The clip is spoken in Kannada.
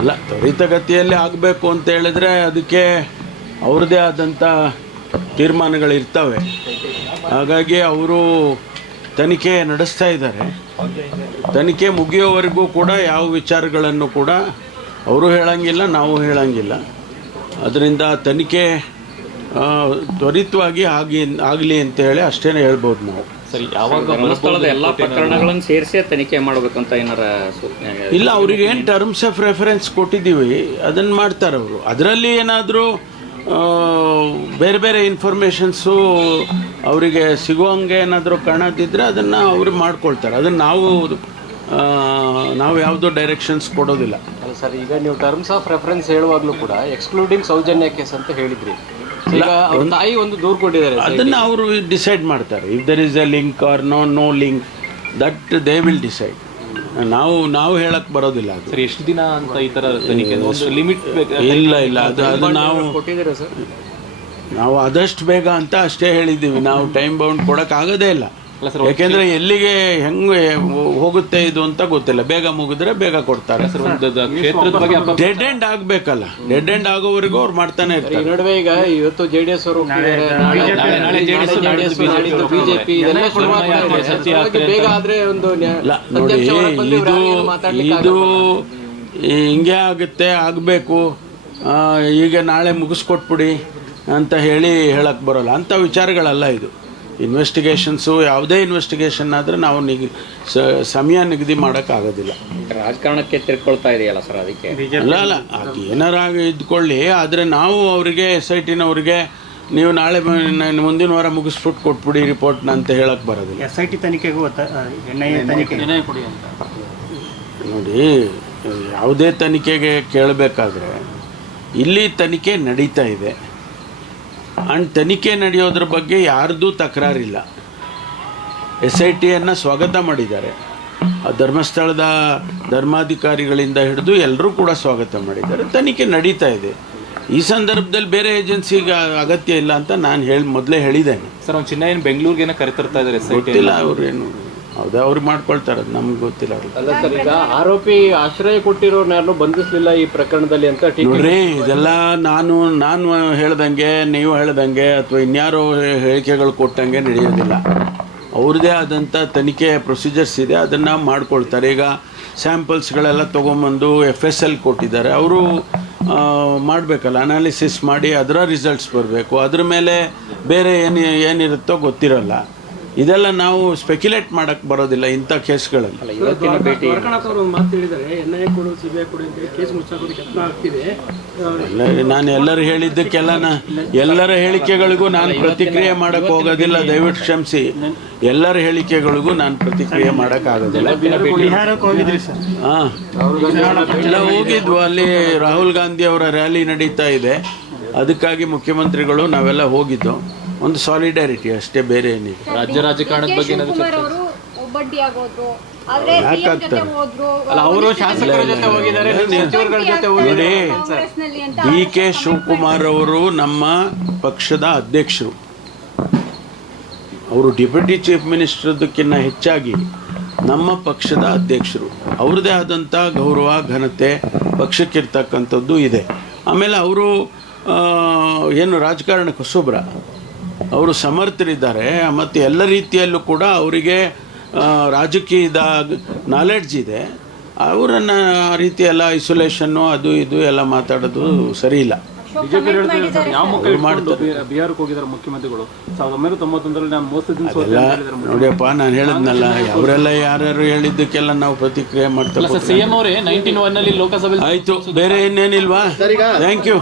ಅಲ್ಲ ತ್ವರಿತಗತಿಯಲ್ಲಿ ಆಗಬೇಕು ಅಂತ ಹೇಳಿದ್ರೆ ಅದಕ್ಕೆ ಅವ್ರದ್ದೇ ಆದಂಥ ತೀರ್ಮಾನಗಳಿರ್ತವೆ. ಹಾಗಾಗಿ ಅವರು ತನಿಖೆ ನಡೆಸ್ತಾ ಇದ್ದಾರೆ. ತನಿಖೆ ಮುಗಿಯೋವರೆಗೂ ಕೂಡ ಯಾವ ವಿಚಾರಗಳನ್ನು ಕೂಡ ಅವರು ಹೇಳಂಗಿಲ್ಲ ನಾವು ಹೇಳಂಗಿಲ್ಲ. ಅದರಿಂದ ತನಿಖೆ ತ್ವರಿತವಾಗಿ ಆಗಿ ಆಗಲಿ ಅಂತ ಹೇಳಿ ಅಷ್ಟೇ ಹೇಳ್ಬೋದು ನಾವು. ಸರಿ ಯಾವಾಗ ಮನಸ್ಥಳದ ಎಲ್ಲಾ ಪ್ರಕರಣಗಳನ್ನು ಸೇರಿಸಿ ತನಿಖೆ ಮಾಡಬೇಕಂತ ಏನಾರ ಇಲ್ಲ ಅವ್ರಿಗೆ ಏನು ಟರ್ಮ್ಸ್ ಆಫ್ ರೆಫರೆನ್ಸ್ ಕೊಟ್ಟಿದ್ದೀವಿ ಅದನ್ನು ಮಾಡ್ತಾರೆ ಅವರು. ಅದರಲ್ಲಿ ಏನಾದರೂ ಬೇರೆ ಬೇರೆ ಇನ್ಫಾರ್ಮೇಷನ್ಸು ಅವರಿಗೆ ಸಿಗುವಂಗೆ ಏನಾದರೂ ಕಾಣದಿದ್ದರೆ ಅದನ್ನು ಅವರು ಮಾಡ್ಕೊಳ್ತಾರೆ. ಅದನ್ನು ನಾವು ನಾವು ಯಾವುದೋ ಡೈರೆಕ್ಷನ್ಸ್ ಕೊಡೋದಿಲ್ಲ. ಅಲ್ಲ ಸರ್ ಈಗ ನೀವು ಟರ್ಮ್ಸ್ ಆಫ್ ರೆಫರೆನ್ಸ್ ಹೇಳುವಾಗಲೂ ಕೂಡ ಎಕ್ಸ್ಕ್ಲೂಡಿಂಗ್ ಸೌಜನ್ಯ ಕೇಸ್ ಅಂತ ಹೇಳಿದ್ರಿ. ತಾಯಿ ಒಂದು ದೂರು ಕೊಟ್ಟಿದ್ದಾರೆ ಅದನ್ನು ಅವರು ಡಿಸೈಡ್ ಮಾಡ್ತಾರೆ. If there is a link or no no link that they will decide ನಾವು ನಾವು ಹೇಳಕ್ಕೆ ಬರೋದಿಲ್ಲ ಸರ್ ಎಷ್ಟು ದಿನ ಅಂತ ಈ ತರ ತನಿಖೆ? ಒಂದು ಲಿಮಿಟ್ ಇಲ್ಲ ಇಲ್ಲ ಅದು ಅದು ನಾವು ಕೊಟ್ಟಿದ್ದೀರಾ ಸರ್? ನಾವು ಆದಷ್ಟು ಬೇಗ ಅಂತ ಅಷ್ಟೇ ಹೇಳಿದ್ದೀವಿ. ನಾವು ಟೈಮ್ ಬೌಂಡ್ ಕೊಡೋಕ್ಕಾಗೋದೇ ಇಲ್ಲ. ಯಾಕೆಂದ್ರೆ ಎಲ್ಲಿಗೆ ಹೆಂಗೆ ಹೋಗುತ್ತೆ ಇದು ಅಂತ ಗೊತ್ತಿಲ್ಲ. ಬೇಗ ಮುಗಿದ್ರೆ ಬೇಗ ಕೊಡ್ತಾರೆ ಕ್ಷೇತ್ರದ ಬಗ್ಗೆ ಅಪ್ಪ ಡೆಡ್ ಎಂಡ್ ಆಗ್ಬೇಕಲ್ಲ. ಡೆಡ್ ಎಂಡ್ ಆಗೋವರೆಗೂ ಅವ್ರು ಮಾಡ್ತಾನೆ ಈ ಇರ್ತಾರೆ. ನಡುವೆ ಈಗ ಇವತ್ತು ಜೆಡಿಎಸ್ ಅವರು ಬಿಜೆಪಿ ಇದೆಲ್ಲ. ಹಾಗಾಗಿ ಬೇಗ ಆದ್ರೆ ಒಂದು ನ್ಯಾ- ಇಲ್ಲ ನೋಡಿ ಸತ್ಯಾಂಶ ಹೊರಗೆ ಬಂದು ಇವ್ರು ಇದು ಮಾತಾಡ್ಲಿಕ್ಕೆ ಇದು ಹಿಂಗೆ ಆಗುತ್ತೆ ಆಗಬೇಕು. ಈಗ ನಾಳೆ ಮುಗಿಸ್ಕೊಟ್ಬಿಡಿ ಅಂತ ಹೇಳಿ ಹೇಳಕ್ ಬರೋಲ್ಲ. ಅಂಥ ವಿಚಾರಗಳಲ್ಲ ಇದು. ಇನ್ವೆಸ್ಟಿಗೇಷನ್ಸು ಯಾವುದೇ ಇನ್ವೆಸ್ಟಿಗೇಷನ್ ಆದರೆ ನಾವು ನಿಗ್ ಸಮಯ ನಿಗದಿ ಮಾಡೋಕ್ಕಾಗೋದಿಲ್ಲ. ರಾಜಕಾರಣಕ್ಕೆ ತಿರ್ಕೊಳ್ತಾ ಇದೆಯಲ್ಲ ಸರ್ ಅದಕ್ಕೆ? ಅಲ್ಲ ಅಲ್ಲ ಅದು ಏನಾರ ಇದ್ಕೊಳ್ಳಿ ಆದರೆ ನಾವು ಅವರಿಗೆ ಎಸ್ ಐ ಟಿನವ್ರಿಗೆ ನೀವು ನಾಳೆ ಮುಂದಿನ ವಾರ ಮುಗಿಸ್ಬಿಟ್ಟು ಕೊಟ್ಬಿಡಿ ರಿಪೋರ್ಟ್ನ ಅಂತ ಹೇಳಕ್ಕೆ ಬರೋದಿಲ್ಲ. ಎಸ್ ಐ ಟಿ ತನಿಖೆಗೂ ನೋಡಿ ಯಾವುದೇ ತನಿಖೆಗೆ ಕೇಳಬೇಕಾದ್ರೆ ಇಲ್ಲಿ ತನಿಖೆ ನಡೀತಾ ಇದೆ. ಆ್ಯಂಡ್ ತನಿಖೆ ನಡೆಯೋದ್ರ ಬಗ್ಗೆ ಯಾರ್ದೂ ತಕರಾರಿಲ್ಲ. ಎಸ್ ಐ ಟಿಯನ್ನು ಸ್ವಾಗತ ಮಾಡಿದ್ದಾರೆ. ಆ ಧರ್ಮಸ್ಥಳದ ಧರ್ಮಾಧಿಕಾರಿಗಳಿಂದ ಹಿಡಿದು ಎಲ್ಲರೂ ಕೂಡ ಸ್ವಾಗತ ಮಾಡಿದ್ದಾರೆ. ತನಿಖೆ ನಡೀತಾ ಇದೆ. ಈ ಸಂದರ್ಭದಲ್ಲಿ ಬೇರೆ ಏಜೆನ್ಸಿಗೆ ಅಗತ್ಯ ಇಲ್ಲ ಅಂತ ನಾನು ಹೇಳಿ ಮೊದಲೇ ಹೇಳಿದ್ದೇನೆ. ಸರ್ ಅವ್ನು ಚಿನ್ನ ಏನು ಬೆಂಗಳೂರಿಗೆ ಏನೋ ಕರೆತರ್ತಾ ಇದ್ದಾರೆ ಗೊತ್ತಿಲ್ಲ ಅವ್ರೇನು ಹೌದಾ ಅವ್ರು ಮಾಡ್ಕೊಳ್ತಾರೆ ಅದು ನಮ್ಗೆ ಗೊತ್ತಿಲ್ಲ ಅವ್ರಿಗೆ. ಅಲ್ಲ ಸರ್ ಈಗ ಆರೋಪಿ ಆಶ್ರಯ ಕೊಟ್ಟಿರೋರ್ನ ಯಾರನ್ನೂ ಬಂಧಿಸಲಿಲ್ಲ ಈ ಪ್ರಕರಣದಲ್ಲಿ ಅಂತ ಟೀಕೆ ನೋಡ್ರಿ ಇದೆಲ್ಲ ನಾನು ನಾನು ಹೇಳ್ದಂಗೆ ನೀವು ಹೇಳ್ದಂಗೆ ಅಥವಾ ಇನ್ಯಾರೋ ಹೇಳಿಕೆಗಳು ಕೊಟ್ಟಂಗೆ ನಡೆಯೋದಿಲ್ಲ. ಅವ್ರದ್ದೇ ಆದಂಥ ತನಿಖೆ ಪ್ರೊಸೀಜರ್ಸ್ ಇದೆ ಅದನ್ನು ಮಾಡ್ಕೊಳ್ತಾರೆ. ಈಗ ಸ್ಯಾಂಪಲ್ಸ್ಗಳೆಲ್ಲ ತೊಗೊಂಬಂದು ಎಫ್ ಎಸ್ ಎಲ್ ಕೊಟ್ಟಿದ್ದಾರೆ. ಅವರು ಮಾಡಬೇಕಲ್ಲ ಅನಾಲಿಸಿಸ್ ಮಾಡಿ ಅದರ ರಿಸಲ್ಟ್ಸ್ ಬರಬೇಕು. ಅದ್ರ ಮೇಲೆ ಬೇರೆ ಏನು ಏನಿರುತ್ತೋ ಗೊತ್ತಿರಲ್ಲ. ಇದೆಲ್ಲ ನಾವು ಸ್ಪೆಕ್ಯುಲೇಟ್ ಮಾಡಕ್ಕೆ ಬರೋದಿಲ್ಲ ಇಂಥ ಕೇಸ್ಗಳಲ್ಲಿ. ನಾನು ಎಲ್ಲರೂ ಹೇಳಿದ್ದಕ್ಕೆಲ್ಲ ಎಲ್ಲರ ಹೇಳಿಕೆಗಳಿಗೂ ನಾನು ಪ್ರತಿಕ್ರಿಯೆ ಮಾಡಕ್ಕೆ ಹೋಗೋದಿಲ್ಲ ದಯವಿಟ್ಟು ಕ್ಷಮಿಸಿ. ಎಲ್ಲರ ಹೇಳಿಕೆಗಳಿಗೂ ನಾನು ಪ್ರತಿಕ್ರಿಯೆ ಮಾಡೋಕ್ಕಾಗೋದಿಲ್ಲ ಆಗೋದಿಲ್ಲ. ಹೋಗಿದ್ರಿ ಸರ್. ಹಾಂ. ಎಲ್ಲ ಹೋಗಿದ್ವು. ಅಲ್ಲಿ ರಾಹುಲ್ ಗಾಂಧಿ ಅವರ ರ್ಯಾಲಿ ನಡೀತಾ ಇದೆ. ಅದಕ್ಕಾಗಿ ಮುಖ್ಯಮಂತ್ರಿಗಳು ನಾವೆಲ್ಲ ಹೋಗಿದ್ದು. ಒಂದು ಸಾಲಿಡಾರಿಟಿ ಅಷ್ಟೇ ಬೇರೆ ಏನಿದೆ ರಾಜ್ಯ ರಾಜಕಾರಣದ ಬಗ್ಗೆ ಏನಾದ್ರು ಅವರು ಆದ್ರೆ ಸಿಎಂ ಜೊತೆ? ಹೋದ್ರು ಅಲ್ಲ ಅವರು ಶಾಸಕರ ಜೊತೆ ಹೋಗಿದ್ದಾರೆ ಸಚಿವರುಗಳ ಜೊತೆ ಹೋಗಿದ್ದಾರೆ. ನೋಡಿ ಕಾಂಗ್ರೆಸ್ನಲ್ಲಿ ಅಂತ ಡಿ ಕೆ ಶಿವಕುಮಾರ್ ಅವರು ನಮ್ಮ ಪಕ್ಷದ ಅಧ್ಯಕ್ಷರು. ಅವರು ಡೆಪ್ಯೂಟಿ ಚೀಫ್ ಮಿನಿಸ್ಟರ್ದಕ್ಕಿಂತ ಹೆಚ್ಚಾಗಿ ನಮ್ಮ ಪಕ್ಷದ ಅಧ್ಯಕ್ಷರು. ಅವ್ರದ್ದೇ ಆದಂಥ ಗೌರವ ಘನತೆ ಪಕ್ಷಕ್ಕಿರ್ತಕ್ಕಂಥದ್ದು ಇದೆ. ಆಮೇಲೆ ಅವರು ಏನು ರಾಜಕಾರಣಕ್ಕೆ ಹೊಸಬ್ರ ಅವರು ಸಮರ್ಥರಿದ್ದಾರೆ. ಮತ್ತು ಎಲ್ಲ ರೀತಿಯಲ್ಲೂ ಕೂಡ ಅವರಿಗೆ ರಾಜಕೀಯದ ನಾಲೆಡ್ಜ್ ಇದೆ. ಅವರನ್ನು ಆ ರೀತಿ ಎಲ್ಲ ಐಸೋಲೇಷನ್ನು ಅದು ಇದು ಎಲ್ಲ ಮಾತಾಡೋದು ಸರಿ ಇಲ್ಲ. ಮಾಡ್ತಾರೆ. ಬಿಹಾರಕ್ಕೆ ಹೋಗಿದ್ದಾರೆ ಮುಖ್ಯಮಂತ್ರಿಗಳು. ಸಾವಿರದ ಒಂಬೈನೂರ ತೊಂಬತ್ತೊಂದರಲ್ಲಿ ನಾನು ಮೋಸದಿಂದ ನೋಡಿಯಪ್ಪ ನಾನು ಹೇಳಿದ್ನಲ್ಲ ಅವರೆಲ್ಲ ಯಾರ್ಯಾರು ಹೇಳಿದ್ದಕ್ಕೆಲ್ಲ ನಾವು ಪ್ರತಿಕ್ರಿಯೆ ಮಾಡ್ತಾ ಸರ್ ಸಿಎಂ ಅವರೇ ನೈನ್ಟೀನ್ ಒನ್ ಅಲ್ಲಿ ಲೋಕಸಭೆ ಆಯ್ತು ಬೇರೆ ಇನ್ನೇನಿಲ್ವಾ? Thank you